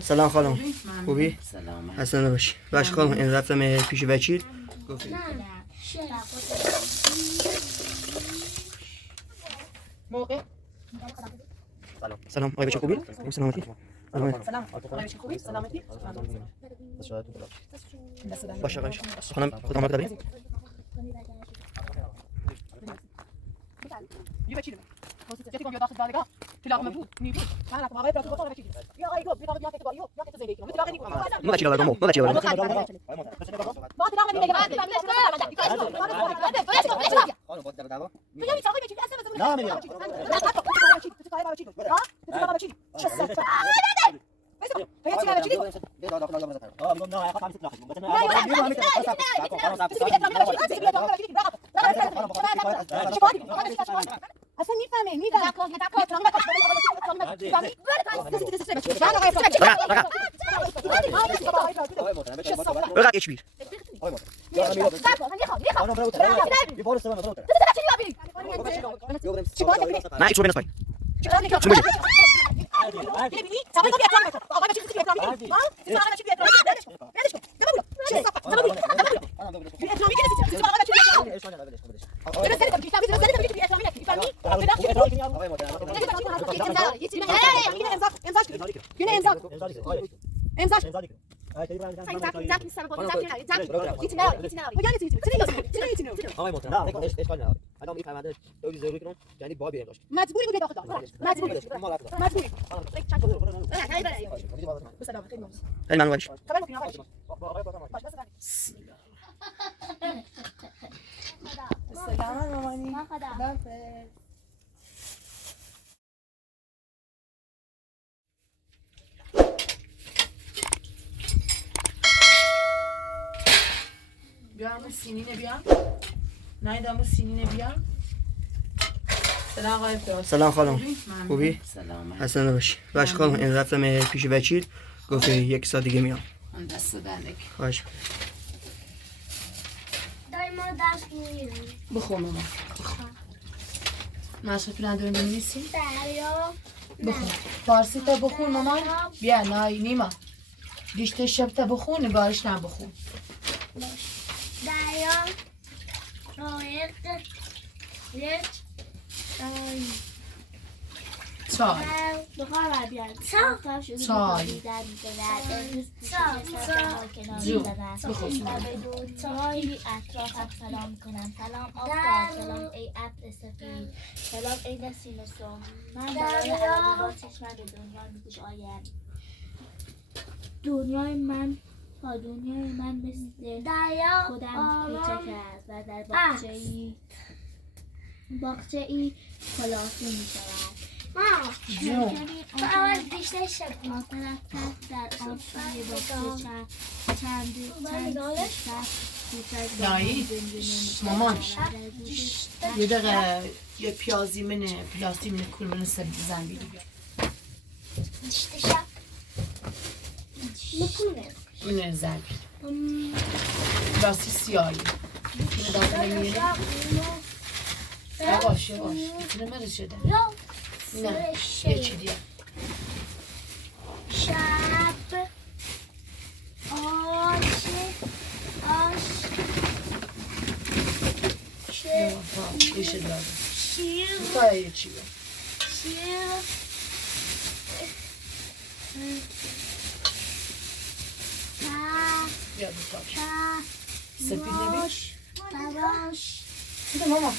سلام خانم. خوبی؟ سلام. حسن نباشی. باش خانم این رفتم پیش وکیل گفت موقع سلام آقای بچه خوبی؟ سلامتی؟ سلام. خوبی؟ سلامتی؟ باشه باشه خانم خود آمار داری؟ ما بچه دارم ما بچه دارم اصلا میفهمه بقى ايش بيه ما ايش بيه نصبي مجبوری بودی داخل مجبوری خیلی ممنون باش سلام مامانی بیا همون سینینه بیا ناید همون سینینه بیا سلام آقای فراز سلام خانم خوبی؟ سلام حسن نباشی باش خانم این رفتم پیش وکیل گفت یک ساعت دیگه میام من دست دنک باش دای ما درس میگیریم بخون ماما مشقتون نداریم بنویسی؟ دریا بخون فارسی تا بخون مامان بیا نای نیما دیشته شب تا بخون نگارش نبخون دریا رایق یک چای بخار بیاد چای جو بخون چای اطرافم سلام کنم سلام آفتاب سلام ای ابر سفید سلام ای نسیم صبح من برای اولین بار چشمم به دنیا میگوش آید دنیای من تا دنیای من مثل خودم کوچک است و در باغچه ای خلاصه می شود تو اول بیشتر شد آخرت در آن سوی باغچه چند نایی مامان یه دقیقه یه پیازی منه پلاستی منه کل منه زنبیلی بیار منه زنبیل پلاستی سیاهی منه داخل میره یواش میتونه مرز شده نه یه چی دیگه شب ایشه داره شیر میخواه یه چی بیار بیا بخواه سپید نبید براش بده ماما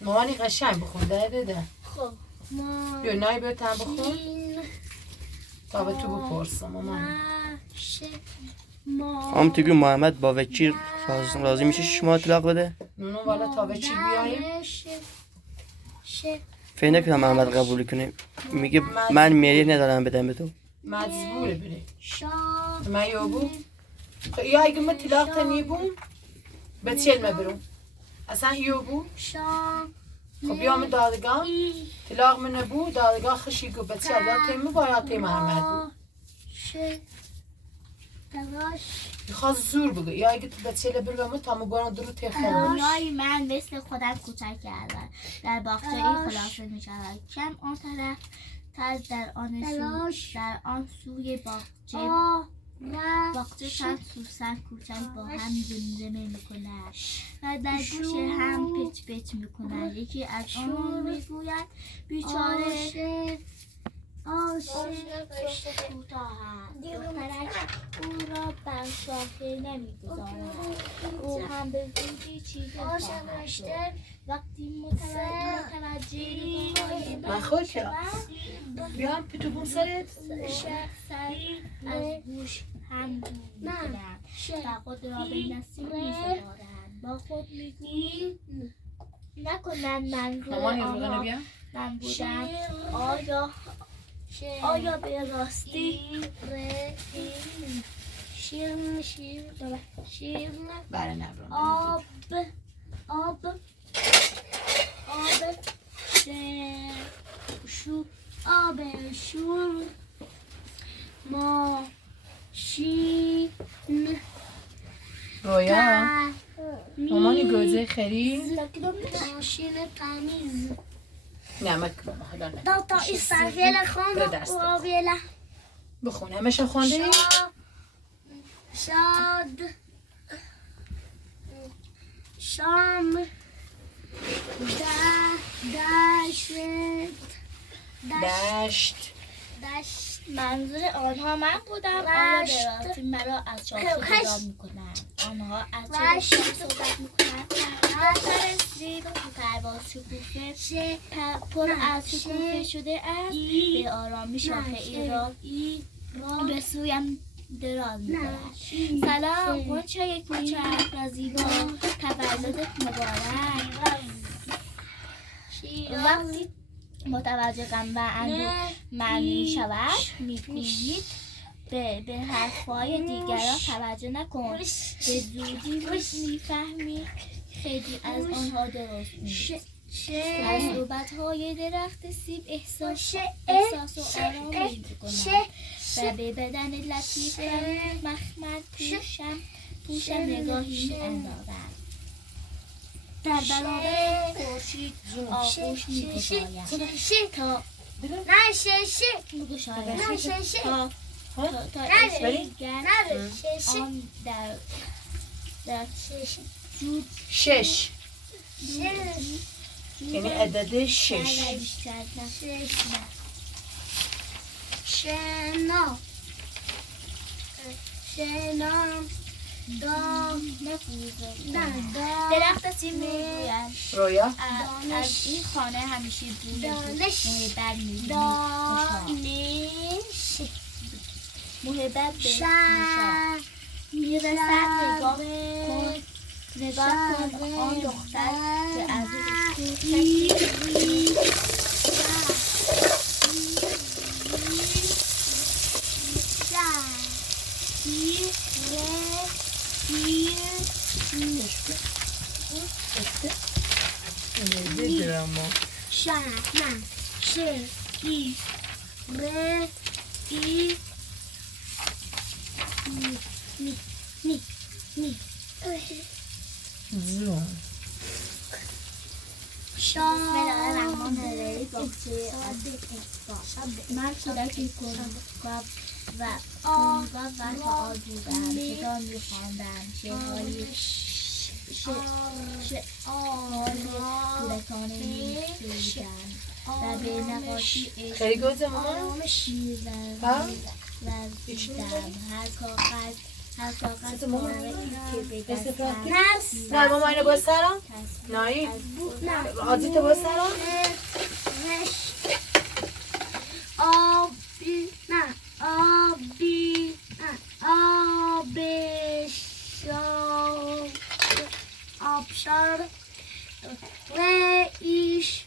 مامانی قشنگ بخون ده خب ما بیا نای بیا تن بخون تا به تو بپرسم مامان هم تیگو محمد با وکیل راضی میشه شما اطلاق بده؟ نونو والا تا وکیل بیاییم فکر نکنم محمد قبول کنه میگه من میری ندارم بدم به تو مجبوره بره شام ما یابو یا اگه ما طلاق تنی بوم بچل ما برم اصلا یابو شام خب بیام دادگاه طلاق من نبود دادگاه خشی گو بچل یا تیمه باید تیم محمد بود میخواست زور بگو یا اگه تو بچل برگمه تا مگوان درو تیخون اونای من مثل خودم کوچک کردن در باغچه ای خلاصه می شود کم آن طرف تز در آن سوی باغچه چند سوسن کوچک با هم زمزمه می کنند و در گوش هم پچ پچ می کنند یکی از آن می گوید بیچاره عاشق کوتاه است دخترش او را بر شاخه نمیگذارد او هم به زودی چیزی خواهد وقتی متوجه من خود چرا؟ بیام پیتو بوم سرت؟ سری از گوش هم دور میکنند و خود را به نسیم میسپارند با خود میگویی نکنند منظور آنها من بودم آیا به راستی شیر بله نبرم آب شور ماشین رویا مامانی گوزه خری ماشین تمیز نه مکرم حالا نه تا استرگل خانم و بیله بخون همشون خونده شاد شام دشت منظور آنها من بودم آیا به راستی مرا از شاخه جدا میکنند آنها از چه صحبت میکنند دختر زیب پرواز شکوفه پر از شکوفه شده است به آرامی شاخه ای را به سویم دراز می‌کند سلام غنچه کوچک و زیبا تولدت مبارک وقتی متوجه غم و اندوه من می‌شود می‌گویید به حرف‌های دیگران توجه نکن به زودی می‌فهمی خیلی از آنها درست نیست از صحبت‌های درخت سیب احساس و آرام می‌کنم و به بدن لطیف و مخمل پوشم نگاهی می‌اندازد در برابر خورشید آغوش می‌گشایم تا تا اشتگر آن در جود شش یعنی عدد شش شنا درخت سیم میگوید رویا از این خانه همیشه بود محبت به نشان میرسد نگاه کن آن دختر که از من کودکی کنگاه و فعال بودم شکار می‌خواندم شعرهای کودکانه می‌سرودم و به نقاشی خیلی گوزه ماما ورزیدم هر کاغذ پاره‌ای که به دستم نه ماما اینو باز سرم نایی عادی تو باز سرم آبشار ریش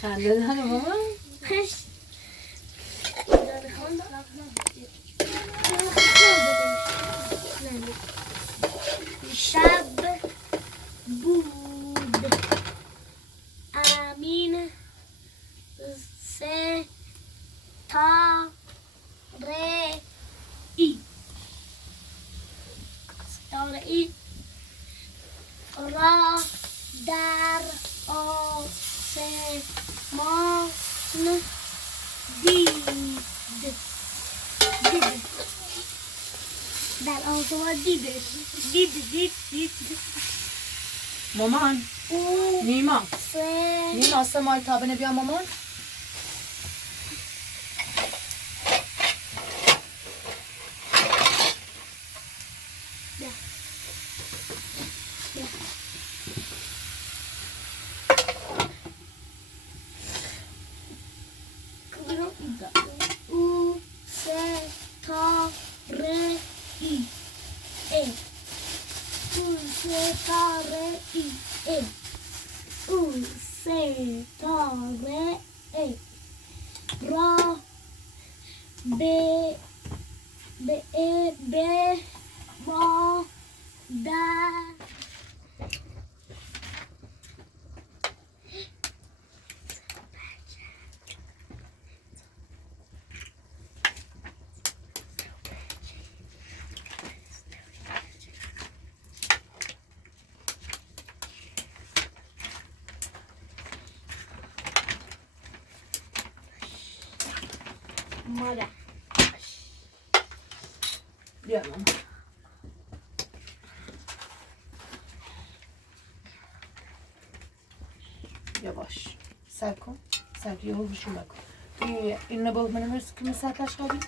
خنده داره ماما. شب بود امین سه تا ره ای ستاره ای را در آسمان دید در آسمان دید مامان او نیما سه نیما سه ماه تابنه بیا مامان. او سه تا ره ای ای او سه تا ره ای ای او سه تا ره ای را به ما در مادر بیا مامان. یواش سر کن سر یهو بشون بکن. توی این نبود منو مرسی که مسطح خوابی.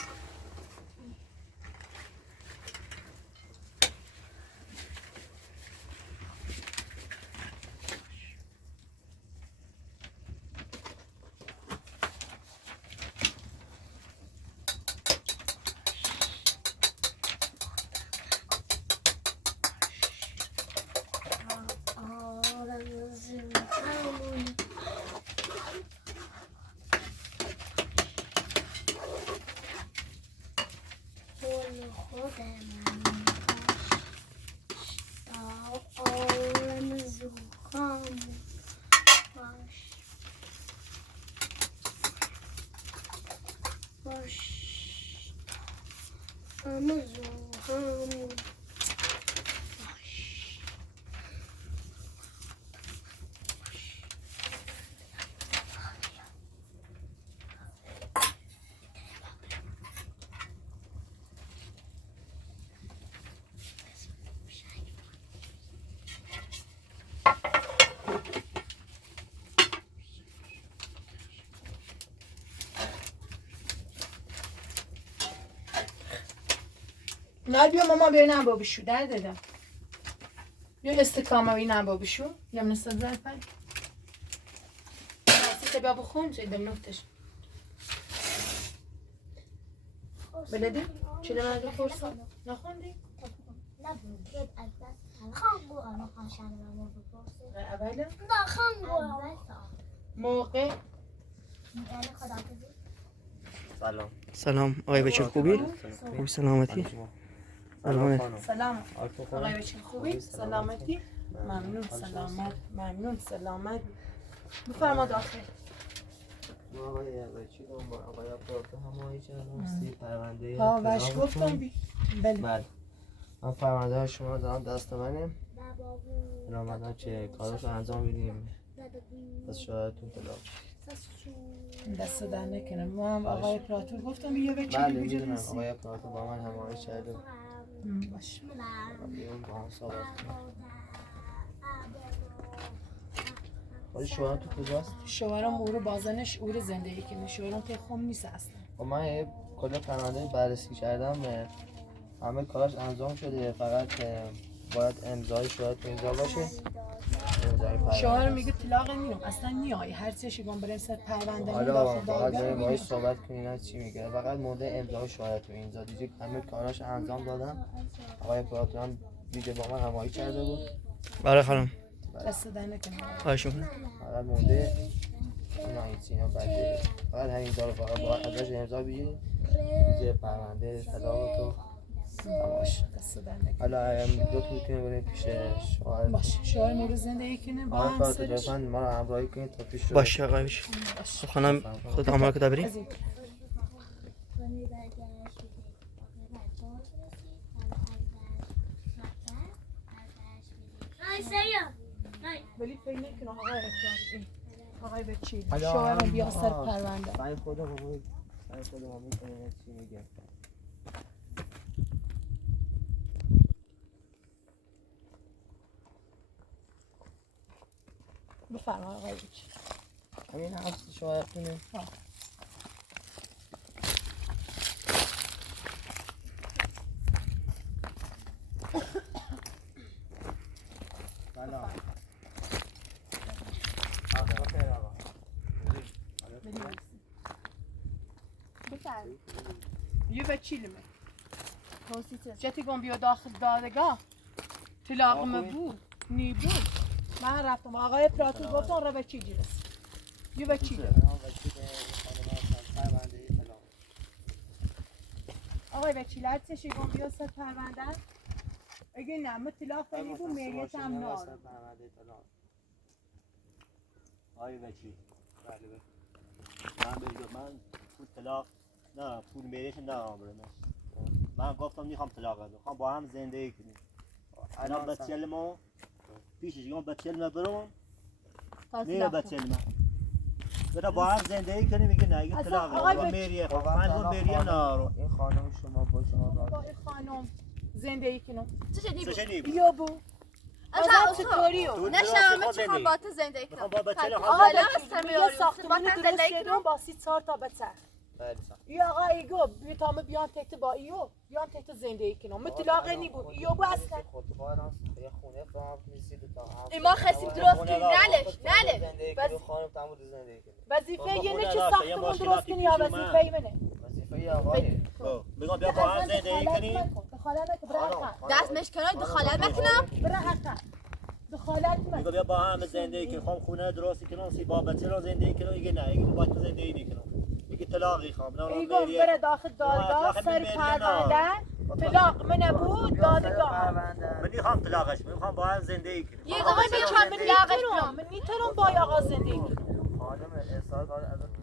نه بیا ماما بیا این بابشو در دادم. بیا استکامه این بابشو یه نصد زرفن راستی بیا بخون چه دم نفتش بلدی؟ چه دم نده خورسا؟ نخوندی؟ نبود از دست خانگو آنو خانشن را مو بپرسه اوله؟ نه خانگو موقع یعنی خداحافظی سلام. سلام آقای بچه خوبی؟ خوب سلامتی؟ قربونت. سلام آقای بچه خوبی؟ سلامتی؟ ممنون سلامت ممنون سلامت بفرما داخل. ما آقای بچی با آقای پروفه هماهنگی کردم سی پرونده ها وش اطلاع گفتم بکن. بی بله بله من پرونده شما دارم دست منه. نه بابو این آمدن چه کارش رو انجام بدیم از شاهدتون اطلاع دست در نکنم. ما هم آقای پراتور گفتم بیا بچه بله بی میدونم بجا آقای پروفه با من هماهنگی کرده باش بیرون با هم صحبت کنیم. خود شما تو کجاست؟ شوهرم اور بازنش اور زندگی کنه شوهرم که خم نیست اصلا. و من کل پرونده بررسی کردم همه کارش انجام شده فقط باید امضای شاهد تو اینجا باشه. امضای پرونده شوهر میگه طلاق میرم اصلا نیای هر چه شگون بریم سر پرونده حالا داخل فقط دادگاه داریم باهاش می‌ریم. صحبت کنیم چی میگه فقط مورد امضای شاهد تو اینجا دیگه همه کاراش انجام دادم. آقای پراتور هم دیگه با من هماهنگی کرده بود. برای خانم دست در نکنه. خواهش میکنم. فقط فقط مونده اینا هیچی اینا بچه فقط همین دارو فقط باید ازش امضا بگیری زیر پرونده طلاق تو باش. دست در نکنه. حالا لطف میتونیم بریم پیش شوهر باشه شوهر ما رو زندگی کنه با آقای فاطمه همسرش. لطفاً ما رو همراهی کنید تا پیش رو باشه آقای بشیر خانم خود آمار که داری؟ ولی فکر نکنم آقای اکرام آقای بچی شوهرم بیا سر پرونده سعی خودم میکنه چی میگه بفرما آقای بچی همین هست شوهرتونه سلام بخیر آقا یه بچی لمه جتی گم بیا داخل دادگاه طلاقم بود نی بود من رفتم آقای پراتو گفتم را بچی جیرس یه بچی لمه آقای بچی لرد چشی گم بیا سر پرونده اگه نه طلاق داری بود میریت هم نار آقای وکیل من پول طلاق نه پول میریش ندارم من گفتم میخوام طلاق بدم میخوام با هم زندگی کنیم الان بچه‌ل ما پیشش میگم بچه‌ل ما برم میره بچه‌ل ما برا با هم زندگی کنیم میگه نه یه طلاق آقای میریه من میریه نارو این خانم شما با شما با این خانم زندگی کنم چه شنی بیا بو آزاد چطوریو نشنم چه خواهم با تو زندگی کنم میخوام با بچه‌ل آقا حالا بچی هستم یه ساختمون درست زندگی کردم با 34 تا بچه ای آقا ایگو بیتام بیان تکت با ایو بیان تکت زندگی کنم مطلقه نی بود ایو بو اصلا یه خونه فهم نیستید تا ایما خستیم درست کنی نلش بس خانم تمام زندگی کنید وظیفه یه نه که ساختمون درست کنی یا وظیفه منه وظیفه آقای میگم بیا با هم زندگی کنیم دخالت نکن برای حقا دست مشکنای دخالت میکنم برای حقا دخالت میگم من بیا با هم زندگی کنیم خواهم خونه درستی کنم سی با بچه رو زندگی کنم میگه نه میگه با تو زندگی نکنم میگه طلاقی خوام نه ایگو بره داخل دادگاه سر پرونده طلاق من بود دادگاه من میخوام طلاقش میخوام با هم زندگی کنیم یه آقای بیچاره من لاغش کنم من نیترم با آقا زندگی کنم خانم احساس داره ازتون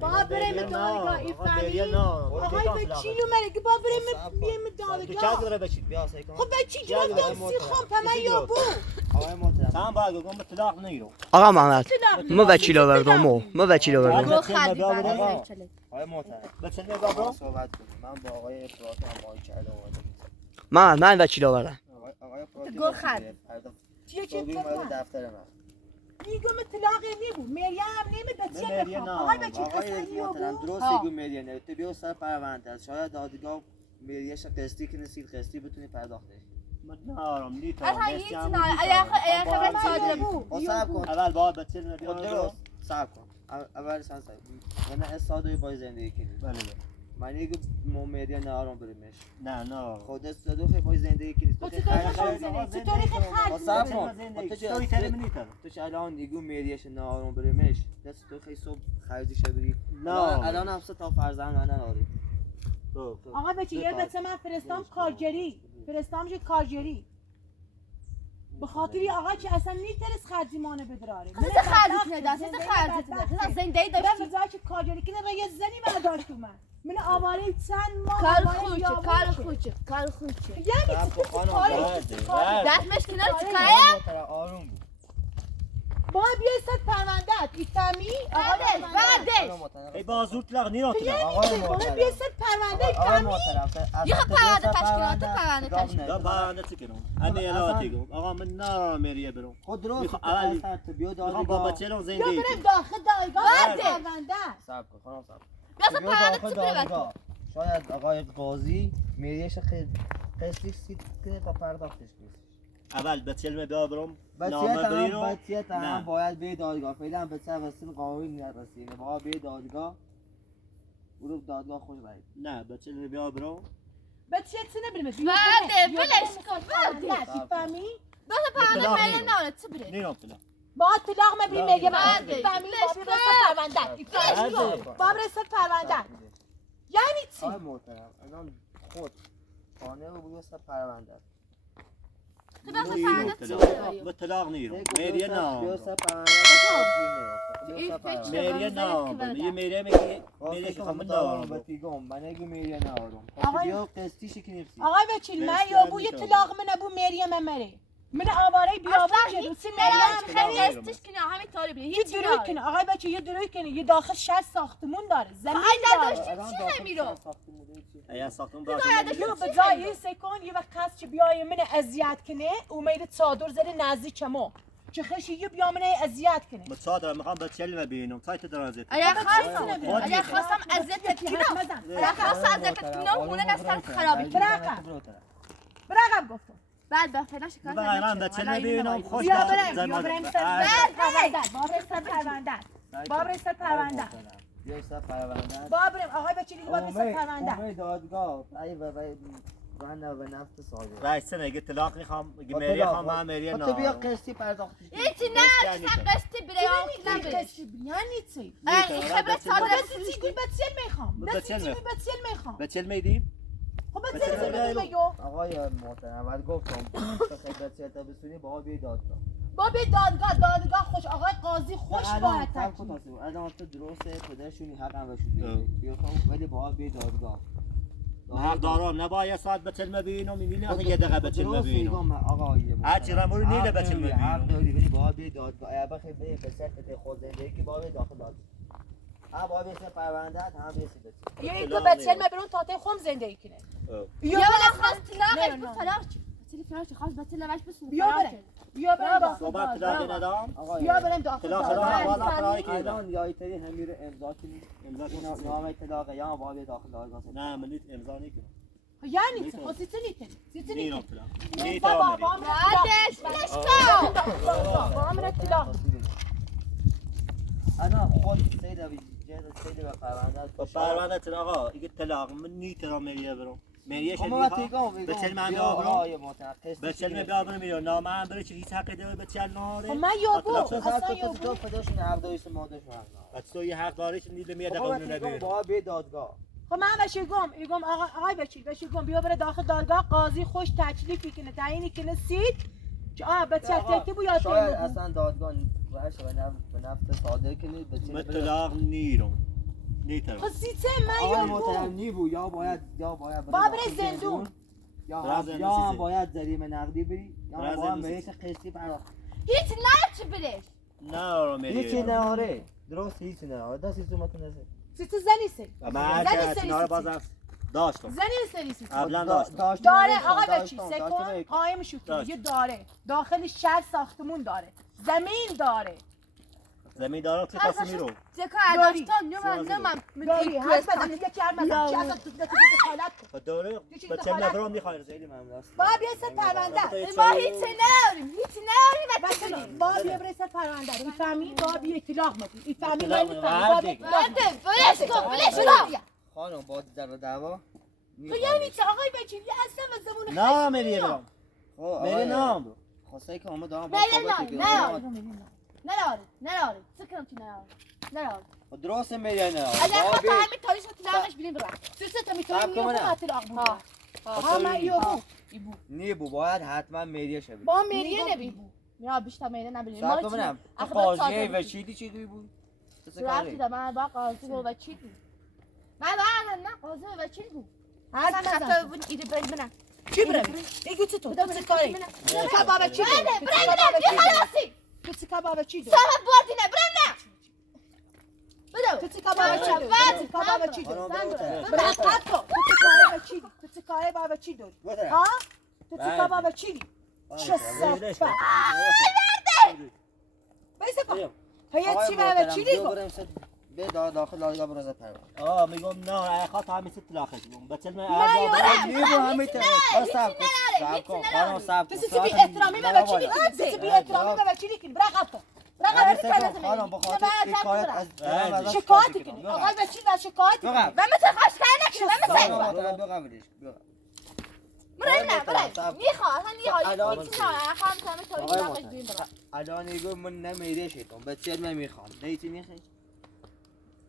با بریم دادگاه این فهمی آقای بچیلو مرگه با بریم دادگاه داره بچید بیا سعی کن خب بچی جواب دمسی خام پمه یا بو آقای محترم سام باید بگم به طلاق نگیرم آقا محمد ما وکیل آوردم ما وکیل آوردم برو خدی آقای محترم بچه با نگاه صحبت کنیم من با آقای افراط هم آقای کرده اومدم من وکیل آوردم آقای افراط گل خد. چیه چه چه اومده دفتر من میگم طلاق نی بود مریم نمیده چه بخوام آقای بچی آقای اصلا یا محترم بو درست میگم مریه تو بیا سر پرونده است شاید دادگاه مریش قسطی که نسید قسطی بتونی پرداختش من نارم نیتم اصلا هیچ نه ایا خبر صادره بود صبر کن اول باید بچه رو خود بیارم درست صبر کن اول سن صبر من استادوی با زندگی کنیم بله من یه مریه نهارم بریمش نه خود استادو خیلی با زندگی کنید تو چطوری خرج صبر کن توی ترم نیتم تو چه الان دیگو مریش نهارم بریمش دست تو خیلی صبح خرجی شبری نه. الان هم سه تا فرزند من نداری آقا بچی یه بچه من فرستام کارگری فرستامش کارگری به خاطری آقا که اصلا نیترس خرجی مانه بدراره خب خرجت نداشت خرجت نداشت زندگی من داشتی بزای که کارگری کنه و یه زنی برداشت من آواره چند ماه کار آواره خوچه بیابون کار شه. خوچه کار خوچه یعنی چی تو کاری دست مشکنای چیکاره آروم بود ما بیای صد پرونده ایفهمی بعدش ای بازور طلاق نیرم آقای ما محترم بیای صد پرونده آقای ایفهمی محترم یه پرونده تشکیلات پرونده تشکیلات یا برنده چی کنم همه الاتی گم آقا من نارم مریه برم خود درست میخوام اولی بیا میخوام با دادگاه بچه رو یا زندگی بریم کنم داخل دادگاه بعده. پرونده صبر کن خانم صبر بیا اصلا بیا پرونده داخل چی بره دادگاه شاید آقای قاضی مریش خیلی قسطی سید کنه تا پرداختش کنه اول بچه رو بیا برم بچیت هم باید به دادگاه فعلا به سر وسیل قانونی نرسیده باید به دادگاه برو دادگاه خوش باید نه بچه رو بیا برم بچه چی نبریم بعده بلش کن بعده ایفهمی بیا اصلا پرونده میره نه چی بره نیرم طلاق با طلاق مبری میگه من بله. فهمی بابی رسل پرونده باب رسل پرونده یعنی چی؟ آقای محترم الان خود خانه رو بگو سر پرونده به طلاق نیرم میریه بیا نام سر پرونده میریه نام یه میریه میگه میریه که خواهم دارم من اگه میریه نارم آقای- بیا قسطیشی که نفسی آقای وکیل من یا بو یه طلاق من ابو مریم ممره من آواره بیابون که روسی مریم خیلی استش کنه همین طوری بیه یه هیچ دروی کنه آقای بچه یه دروی کنه یه داخل شهر ساختمون داره زمین داره نمیرو ایا ساختم یو بجای سکون یه وقت کس چه بیای من اذیت کنه اومید صادر زده نزدیک ما چه خشی یه بیا من اذیت کنه متصادر میخوام به چلی ببینم سایت درازت اگر خواستم ازت کنم اگر خواستم ازت کنم هونه دستم خرابی برقب گفتم بعد به فعلا شکایت من به چلی ببینم خوش بیا بریم سر پرونده باب رسل پرونده بیا سر پرونده باب بریم آقای بچه دیگه باب رسل پرونده عمر دادگاه ای من به نفت صادر رئیس میگه طلاق میخوام میگه میریه خواهم من میریه تو بیا نام قسطی پرداخت هیچی نه قسطی بره یعنی چی؟ خبرت سال چی گوی بچل میخوام بچل میخوام به چل میدیم خب بچل میگو آقای محترم بعد گفتم تو خدمت چرتا بسونی با بیا دادگاه با به دادگاه خوش آقای قاضی خوش باید تکلیف الان تو درسته پدرشونی حق هم بشون بیا خب ولی با بیا دادگاه حق دارم نباید ساعت به چل ببینم میبینی آخه یه دقیقه به چل ببینم آقای هرچی رموری نیله به چل حق ببینم داری ولی با بیا دادگاه اگه بخوای به سرت خود زندگی که با بیا داخل دادگاه هم با بیا پرونده هم بیا سیده یه تو بچل مبرون تاته خم زندگی کنه یا ولی خواست طلاقش به طلاق چی بچه فراش خواست به طلاقش بسون بیا بریم داخل صحبت طلاقی ندام بیا بریم داخل طلاق قراری که الان یا ایتری همین رو امضا کنی نامه طلاق یا با بیا داخل دادگاه نه من نیت امضا نکنم یعنی چی؟ خب سیتی نیکنی نیرم طلاق بابا با بعدش بلش کن با امر طلاق الان خود سیده به پرونده پرونده طلاقا دیگه طلاق من نیت را میریه برم میریه شدی به چل من به چل من بیابرم میرم نامه هم بره چه هیچ حقی داره به چل ناره من یابو اصلا تو یابو پدرشون حق داریست مادرش بچه تو یه حق داره چه نیده میاد آقا قانون نبیرم با بیا دادگاه خب من بشگم آقای بشگم بیا بره داخل دادگاه قاضی خوش تکلیفی کنه تعیینی کنه سید به ترتیب یا شاید اصلا دادگاه باشه به نفت صادر کنید به من طلاق نیرم نیترم خب سیته من آقای یابو محترم نیبو یا باید با بره زندون یا برای هم باید جریمه نقدی بری یا برای باید زندون بهش قسطی پرداخت هیچ نه چی بلش نه را هیچی میریه نهاره درست هیچی نهاره دست سیستمتون نزد سیته زنی سی من هرچه کنار بازم داشتم زنی سری سیته قبلا داشتم داره آقا بچی سکون قایم شکلی یه داره داخل شهر ساختمون داره زمین داره زمین دارم که کسی میرو زکا داشتم نمم داری هر بدن یکی هر مثلا چی اصلا تو دخالت کن دوره به چه نبرام میخواید خیلی ممنون با بیا سر پرونده ما هیچ ناریم بچه با بیا بره سر پرونده این فهمی با بیا اطلاق مدی این فهمی من اطلاق فهمی با مدی. بلش کن خانم با در دعوا تو یعنی چه آقای بچی یه اصلا و زبون نه میریه برام میری نام برو خواسته که آمد دارم نراری سکرم چی نراری درست میریه نه اگر خواست همین تاریش طلاقش بینیم برم سوسه تا میتونی میگم طلاق بود ها من یابو نیبو باید حتما میریه شه با میریه نبی یا بیشتر میره نبینیم صاحب کنم قاضی و چیدی چی بود رفتی دا من با قاضی و چی بود من نه قاضی و چی بود هر خطا بود ایده برم چی برم ایگو تو کاری تو بابا چی تو بابا چی دو صاحب بردینه برم نه تو بابا چی دو برم تو بابا چی دو ها تو بابا چی دو چه صفت بیسه کن هیچ چی بابا چی دیگو به داخل دادگاه بروز پرونده میگم نه خاطر همین طلاقش بگم به چل نیبو همین تو بی احترامی به بچی دیگه تو بی احترامی به بچی دیگه برقب کن خانم بخاطر شکایت کنی آقای بچی و شکایت کنی و مثل خوش کاری نکنی و مثل بقبلش من الان میگم من نمیده شیطان بچه نمیخوام دیتی میخوای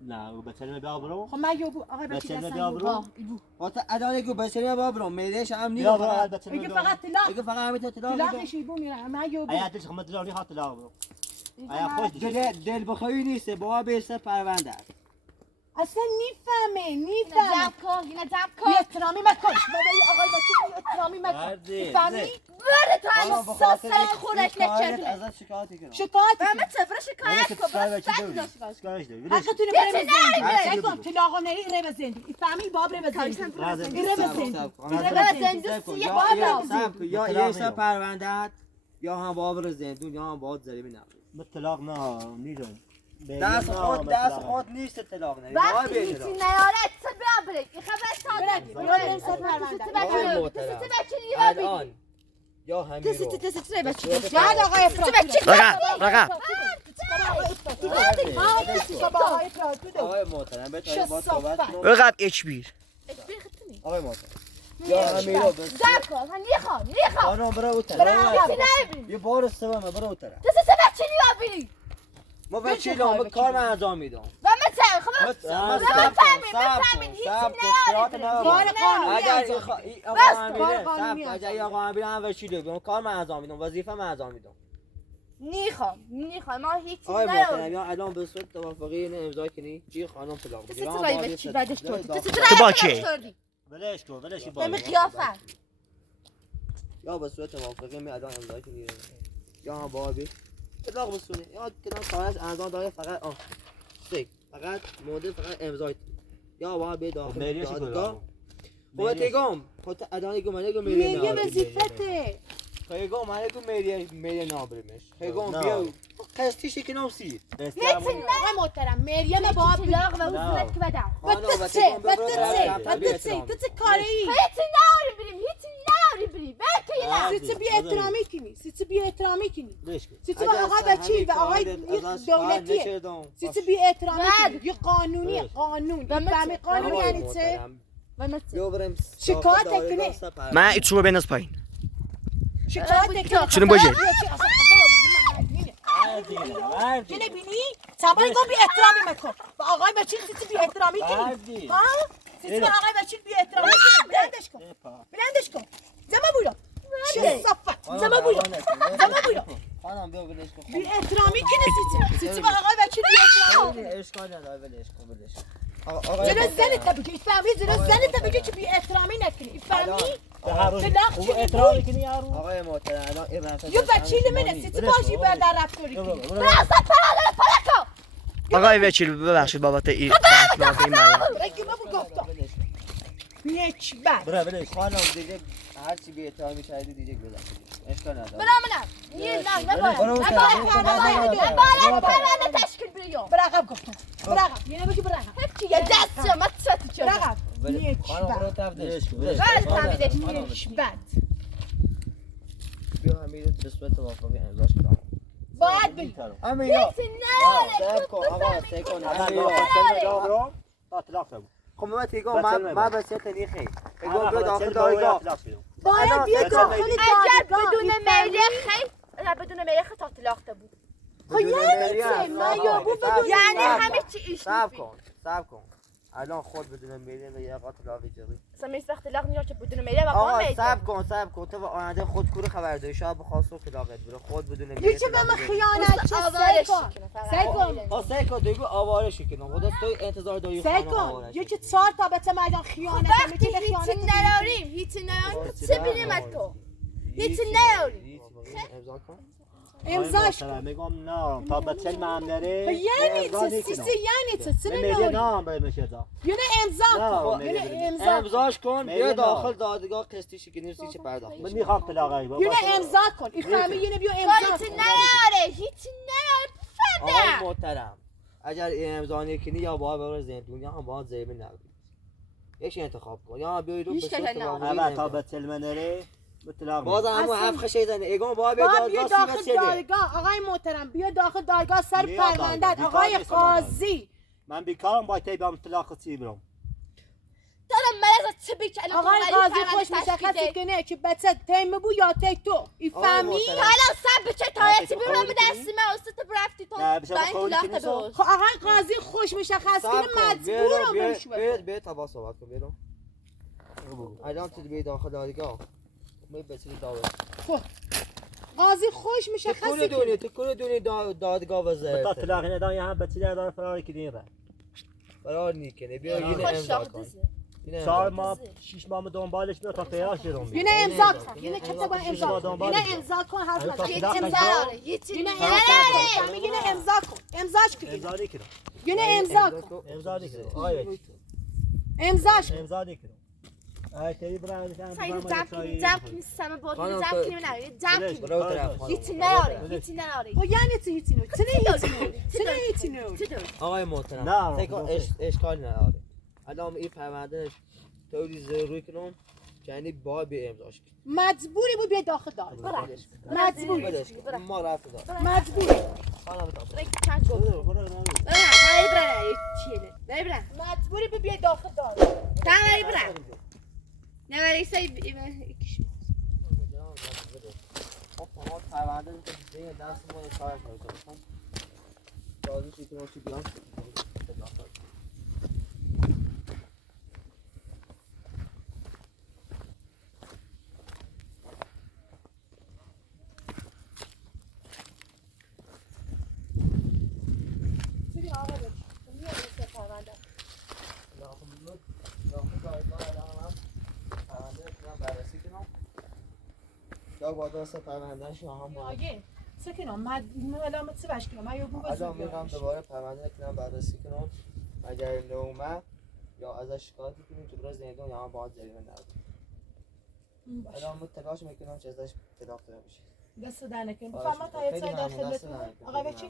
نه و بچه‌ل بیا برو خب من یابو آقای بچه بچه‌ل دستم بیا برو ایبو وقت الان میگم بچه ما برو میدهش هم بیا نیست برو بچه‌ل میگه بیا فقط طلاق میگه فقط همین تو طلاق طلاقش ایبو میرم من یابو ایا دلش خمد دلاری هات طلاق برو ایا خوش دل بخوایی نیست با بیسته پرونده است اصلا نیفهمه بی احترامی مکن بابا این آقای بچه بی احترامی مکن فهمی؟ ازت شکایتی کنم شکایت حقتونه بریم زندگی سیکن طلاقا نری ره به زندگی فهمی باب ره به زندگی ره به زندگی یا یه سه پرونده یا هم باب زندون یا هم باد زریبی نبود طلاق نه میدون دست خود نیست طلاق نه الان یا همین آقای محترم بهتره با صحبت کنم رقب اچبیر آقای محترم یا همین رو بس خانم برو اوتر یه بار سوم برو اوتر ما بچه لامه کار من انجام میدم اگر آقا من بیرم وچیلو بیام کار من انجام میدم وظیفه من انجام میدم ما هیچ آقای محترم یا الان به صورت توافقی اینو امضا کنی چی خانم طلاق بگیرم تو با کی؟ ولش کن ولش یا به صورت توافقی می الان امضا کنی یا هم بابی طلاق بسونه یا کدام کارش انجام داره فقط فقط مورد فقط امضا یا با به داخل دادگاه خودتگم خودت الان میگم میگه وظیفته خیگم من میری نابرمش خیگم بیا قسطیش کنم سی آقای محترم مریم باب طلاق و وزنت که بدم تو کاری سیت بی احترامی کنی سیت با آقای بچی و آقای دولتیه سیت بی احترامی کنی یه قانون فهمی قانون یعنی چه؟ شکایت کنی من ایتشو بنز پایین شکایت کنی شنو باشه اینه بینی؟ سبایی گم بی احترامی مکن و آقای بچی سیت بی احترامی کنی ها؟ سیت با آقای بچی بی احترامی کنی بلندش کن زما بولا صفت زما بولا خانم بیا ولش کن بی احترامی کنی سیت با آقای بچی بی احترامی اشکال نداره ولش کن جلو زنت بگی فهمی جلو زنت بگی که بی احترامی نکنی فهمی احترام کنی یارو آقای محترم الان این رفته یه بچی منه سیت باشی بعد رفتاری کنی آقای وکیل ببخشید بابت این بگی ما گفتم یک بعد برو ولش خانم دیگه هر چی بی احترامی کردی دیگه گذشته اشکال نداره برقم گفتم برقم یه نبگی برقم برقم یک خانم برو بعد تفدش یک بعد بیا همین به صورت توافقی امضاش کنم باید بگی امین سب کن آقا سکن برو طلاق برو خب من تیگم من به صورت نیخی اگه بیا داخل دایگاه باید بیا داخل دادگاه بدون میل خیلی بدون میل خیلی تا طلاق بود خب یعنی چه من یابو بدون یعنی همه چی ایش سب کن الان خود بدون میل و یه قاتل آقای جری سمیز وقت طلاق نیاد که بدون میل و با آقا میل سب کن تو آینده خود کور خبر داری شاید بخواست تو طلاقت بره خود بدون میل یکی به من خیانت چه سیکن دیگه آواره شکنم خدا تو انتظار داری سیکن یکی 4 تا به مردم خیانت وقتی هیچی نراریم چه بینیم تو هیچی نراریم امضاش کن میگم نه تا بچل من داره یعنی چه سیسی یعنی چه میگه نه برمیشه دا یعنی امضا کن یعنی امضاش کن بیا داخل دادگاه قسطی شکنی چی پرداخت من میخوام طلاقای بابا یعنی امضا کن این فهمی یعنی بیا امضا هیچی کن نراره هیچی نراره آقای محترم اگر امضا نکنی یا باید ببر زندون یا هم باید زیبه نگیری یکی انتخاب کن یا بیای رو به صورت اول تا بچل من داره باز هم حرف خشه زنه اگه باید بیا داخل دادگاه آقای محترم بیا داخل دادگاه سر پرونده آقای قاضی من بیکارم باید بیام طلاق چی برم دارم مرز تبی که الان آقای قاضی خوش مشخصی کنه که بچه تیم بو یا تک تو ایفهمی محترم. حالا سب چه تایتی برم دستی من استاد برفتی تو نه، بشه با این قول طلاق کنی درست خب آقای قاضی خوش مشخص کنه مجبورم بهش بیا تبا صحبت کن بیرون الان تو بی داخل دادگاه می بسیاری داور قاضی خوش مشخصی کنه تو کل دونی دادگاه بتا وزارت طلاق ندان یا هم بچه دار فراری کردین را قرار نیکنه بیا نه. یه خوش امضا شاهد کن دزه. اینه چهار امضا ماه 6 ماه دنبالش میاد تا پیاش رو یه امضا کن یه کتاب امضا کن دنبال یه امضا کن حرف الان نزن تا یه طلاق چیز نشد. نداره یه چیز یه نداره امضا یه امضا کن امضاش کن امضا نکردم یه امضا کن امضا نکردم آقای امضاش کن امضا نکردم تری برای سایدو جمع کنی جمع کنی سم بود خانم، جمع کنی نه جمع کنی برو طرف هیچی نداره هیچی نداره خب یعنی چی هیچی نو چه هیچی نو آقای محترم نه، فکر کن اشکال نداره الان این پرونده طوری ضروری کنم که یعنی باید به امضاش کنم مجبوری بود بیا داخل دار مجبوری بدش کن ما رفت دار مجبوری خانم بتا برای چند گفت برو برای مجبوری بود بیا داخل دار نه برای سای ما پرونده رو که دست ما کارش میکنم لازم چی تو چی بیان یا با دست پروندهش هم باید چه کنم من علامت چه باش کنم من یه بو الان میرم دوباره پرونده کنم بررسی کنم اگر نومه یا ازش شکایتی کنیم که برای زندان یا هم باید جریمه نرد الان من تلاش میکنم که ازش طلاق داده بشه دست در نکنیم بفرما تا یه چای داخل آقای بچی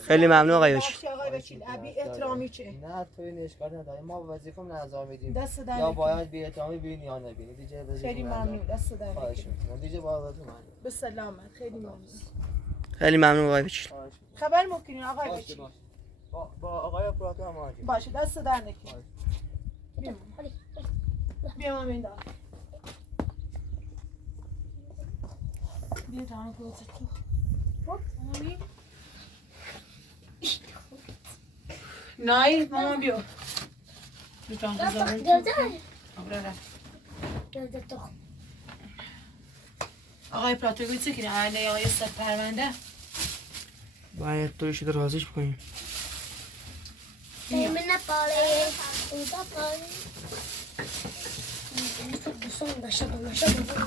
خیلی ممنون آقای بچی. آقای بچی ابی احترامی چه نه تو این اشکال نداره ما وظیفه انجام میدیم دست در یا نکنیم باید بی احترامی ببینی یا نبینی دیگه وظیفه خیلی ممنون دست در خواهش نکنیم میکنم دیگه باید تو من به سلامت خیلی ممنون خیلی ممنون آقای بچی. خواهش میکنم خبر میکنین آقای باشه بچی باشه با آقای اپراتور هم آجی باشه دست در نکنیم بیا من این دار بیا دارم گوزه تو نای ماما بیا لطفا بذارم آقای پراتوگوی چه کنی؟ آقای استاد پرونده باید تو شده رازیش بکنیم من پاره اونجا پاره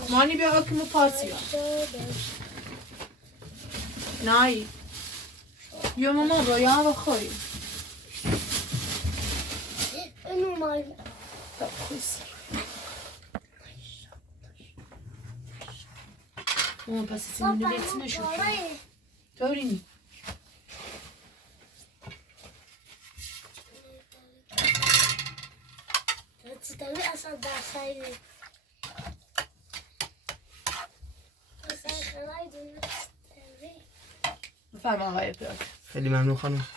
مانی بیا حکم پاسی نای بیا ماما رویا بخوری اینو مال ماما پس سینو لیتی نشون طوری نی تستوي اصلا داخلي اصلا خلای دونه تستوي بفرم آقای پرات خیلی ممنون خانم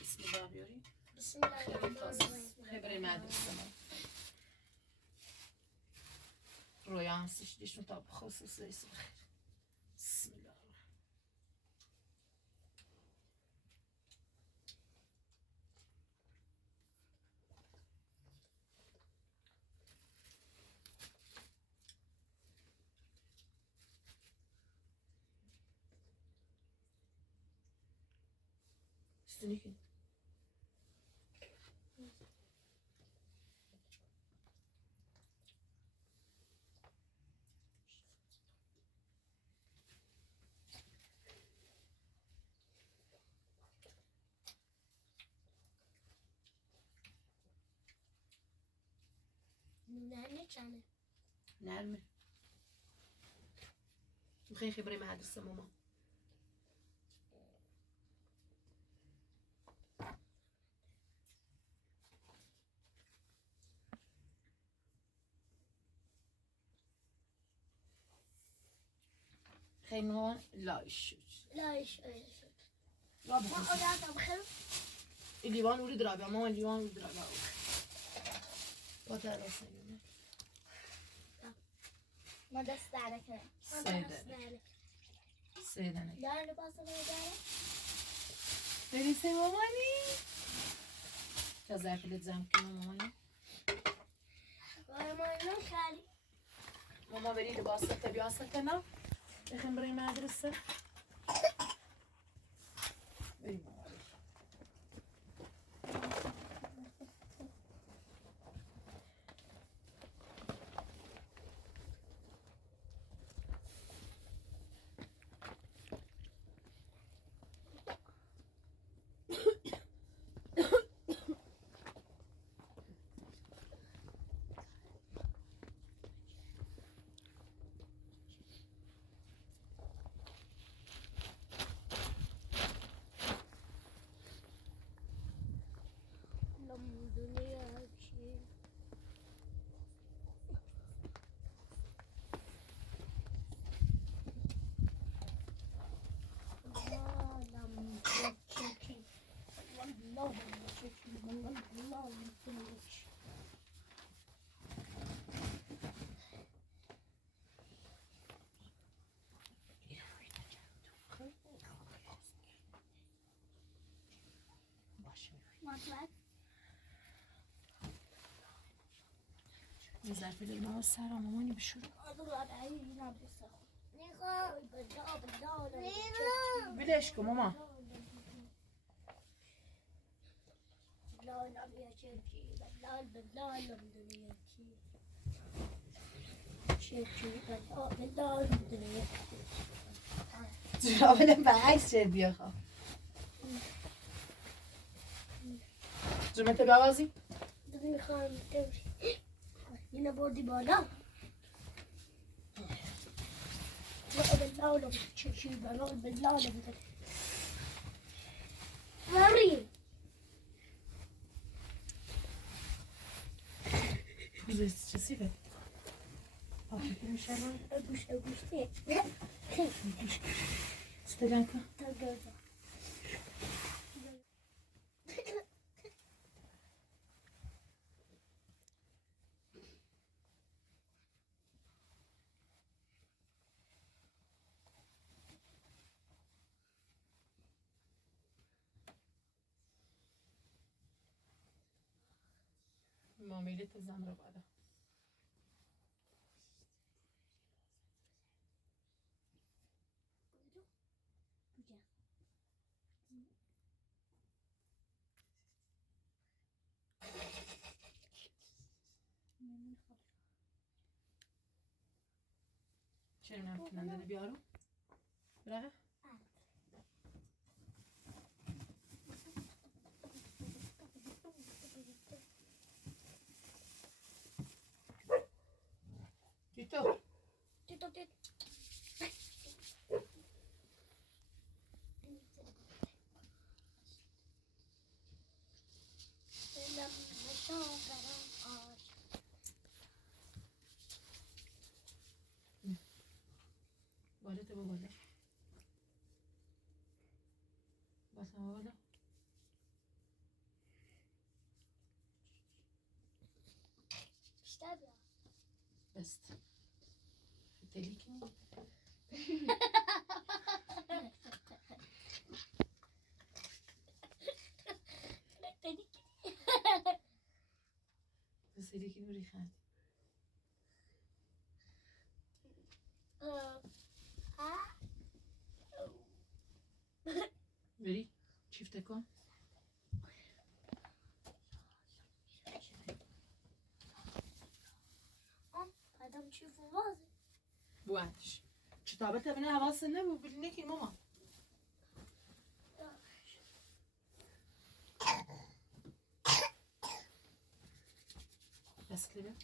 بسم الله بیاری بسم الله الرحمن الرحیم خبر مدرسه ما رویا هستش دیشون تا بخصوص اسم خیر بسم الله استنيكي نه چنه نرمه میخوای خبره مدرسه ماما خیلی مامان لاش لاش öyle شد را ما بخون آدم بخیر لیوان اولی درابیا مامان لیوان اولی درابیا با تراس نگونه ما دست درده کنم سه دنه دار لباس رو داره بریسه مامانی چه زرفلت زم کنم مامانی ما اینو خالی ماما بری لباسات بیاسته نه بخیم برای مدرسه بریم ماما دنیا چی مطلب یه ظرفی ماما سر مامانی بشور بلش کن ماما جرابلم برعکس شد بیا خواه زومت بیاوازی میخوام اینو بردی بالا بالله چشی بالا بالله وری پوزه چه سیبه پاکی میشه رو گوشتی استگان کن تا گرزا معامله زن رو بعدا چرا نمیتونن داده بیارو؟ برای؟ Tito. Tito, tito. بالته با بالا بس هم بالا بیشتر بیا بست دلی کنی بسیاری که نوری خند بری چیفته کن آدم چی فوازه بوانش کتابه تبینه حواسه نبود بلی نکی ماما بس کلیبه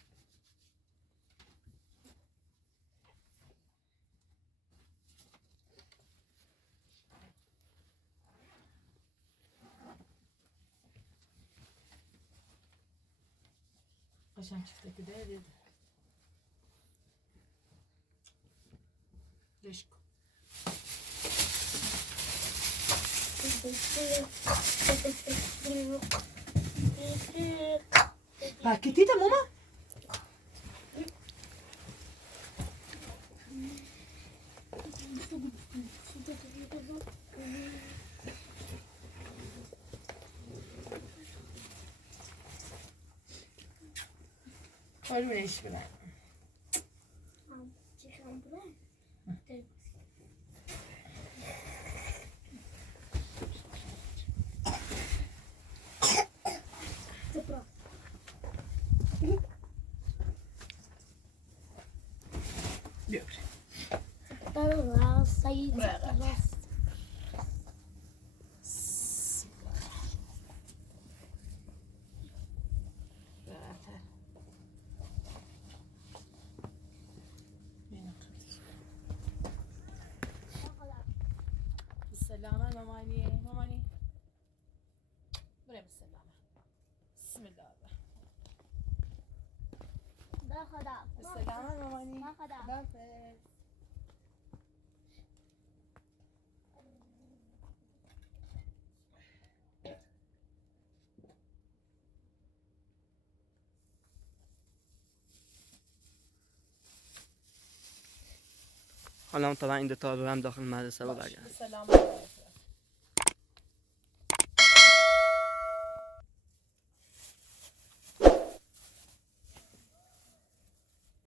قشنگ چیفته که ده دید ليش باكيتي ماما خرج من ايش بلا بالسلامة ماماني بري بالسلامة بسم الله بالسلامة ماماني خدافظ حالا طبعا این دو تا هم داخل مدرسه و برگرد. بالسلامة